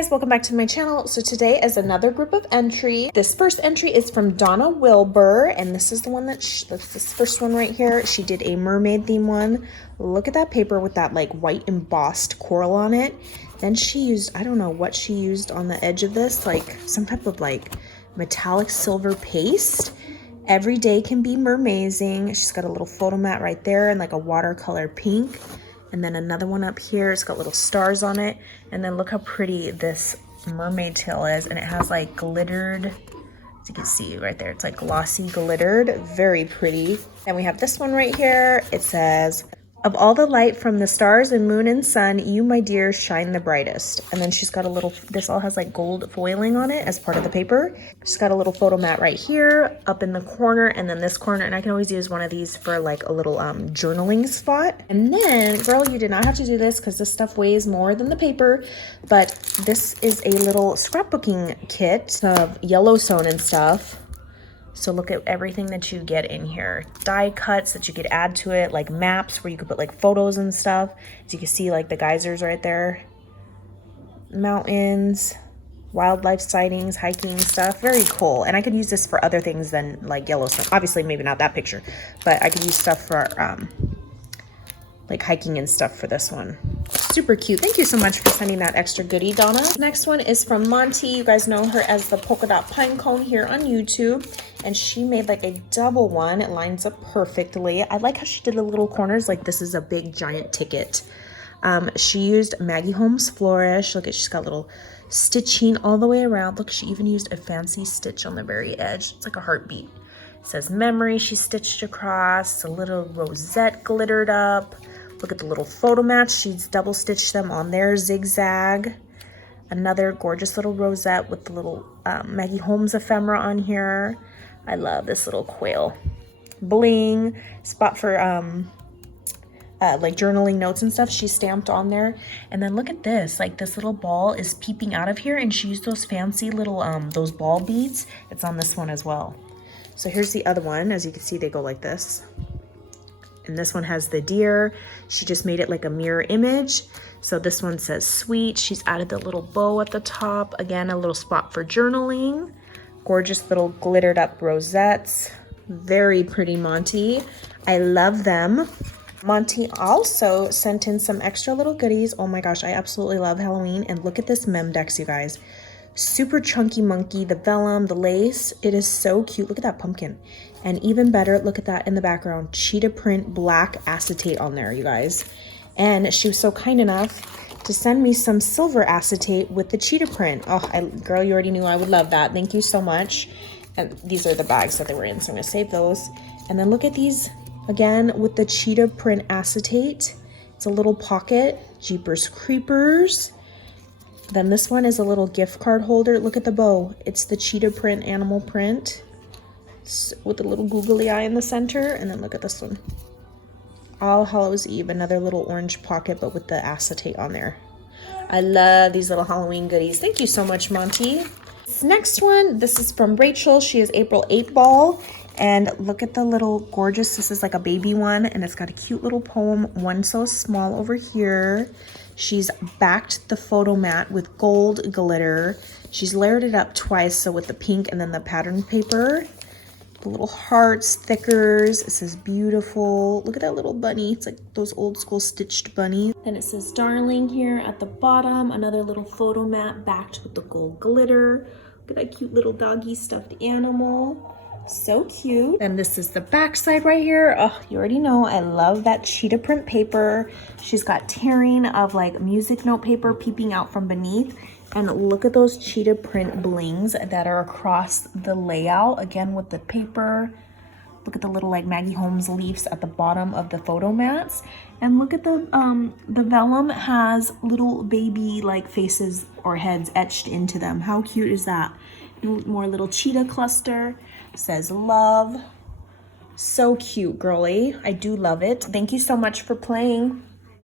guys, welcome back to my channel. So today is another group of entry. This first entry is from Donna Wilbur, and this is the one that this first one right here. She did a mermaid theme one. Look at that paper with that like white embossed coral on it. Then she used, I don't know what she used on the edge of this, like some type of like metallic silver paste. Every day can be mermazing. She's got a little photo mat right there and like a watercolor pink. And then another one up here, it's got little stars on it. And then look how pretty this mermaid tail is. And it has like glittered, as you can see right there, it's like glossy glittered, very pretty. And we have this one right here. It says, "Of all the light from the stars and moon and sun, you, my dear, shine the brightest." And then she's got a little, this all has like gold foiling on it as part of the paper. She's got a little photo mat right here, up in the corner, and then this corner. And I can always use one of these for like a little journaling spot. And then, girl, you did not have to do this because this stuff weighs more than the paper. But this is a little scrapbooking kit of yellow sewn and stuff. So look at everything that you get in here. Die cuts that you could add to it, like maps where you could put like photos and stuff. As you can see, like the geysers right there. Mountains, wildlife sightings, hiking stuff. Very cool. And I could use this for other things than like Yellowstone. Obviously, maybe not that picture, but I could use stuff for like hiking and stuff for this one. Super cute. Thank you so much for sending that extra goodie, Donna. Next one is from Monti. You guys know her as the polka dot pine cone here on YouTube. And she made like a double one. It lines up perfectly. I like how she did the little corners like this is a big giant ticket. She used Maggie Holmes Flourish. Look at, she's got little stitching all the way around. Look, she even used a fancy stitch on the very edge. It's like a heartbeat. It says memory she stitched across. A little rosette glittered up. Look at the little photo mats. She's double stitched them on there, zigzag. Another gorgeous little rosette with the little Maggie Holmes ephemera on here. I love this little quail. Bling spot for like journaling notes and stuff. She stamped on there. And then look at this, like this little ball is peeping out of here, and she used those fancy little those ball beads. It's on this one as well. So here's the other one. As you can see, they go like this. And this one has the deer. She just made it like a mirror image. So this one says sweet. She's added the little bow at the top. Again, a little spot for journaling. Gorgeous little glittered up rosettes. Very pretty, Monty. I love them. Monty also sent in some extra little goodies. Oh my gosh, I absolutely love Halloween. And look at this Memdex, you guys. Super chunky monkey, the vellum, the lace. It is so cute. Look at that pumpkin. And even better, look at that in the background. Cheetah print black acetate on there, you guys. And she was so kind enough to send me some silver acetate with the cheetah print. Oh, girl, you already knew I would love that. Thank you so much. And these are the bags that they were in, so I'm going to save those. And then look at these, again, with the cheetah print acetate. It's a little pocket. Jeepers Creepers. Then this one is a little gift card holder. Look at the bow. It's the cheetah print animal print with a little googly eye in the center. And then look at this one. All Hallows Eve, another little orange pocket, but with the acetate on there. I love these little Halloween goodies. Thank you so much, Monty. This next one, this is from Reichel. She is April 8 Ball. And look at the little gorgeous, this is like a baby one, and it's got a cute little poem, One So Small over here. She's backed the photo mat with gold glitter. She's layered it up twice, so with the pink and then the pattern paper. The little hearts, thickers. It says beautiful. Look at that little bunny. It's like those old school stitched bunnies. Then it says darling here at the bottom. Another little photo mat backed with the gold glitter. Look at that cute little doggy stuffed animal. So cute. And this is the back side right here. Oh, you already know I love that cheetah print paper. She's got tearing of like music note paper peeping out from beneath. And look at those cheetah print blings that are across the layout, again with the paper. Look at the little like Maggie Holmes leaves at the bottom of the photo mats. And look at the vellum has little baby like faces or heads etched into them. How cute is that? More little cheetah cluster. Says love. So cute, girly. I do love it. Thank you so much for playing.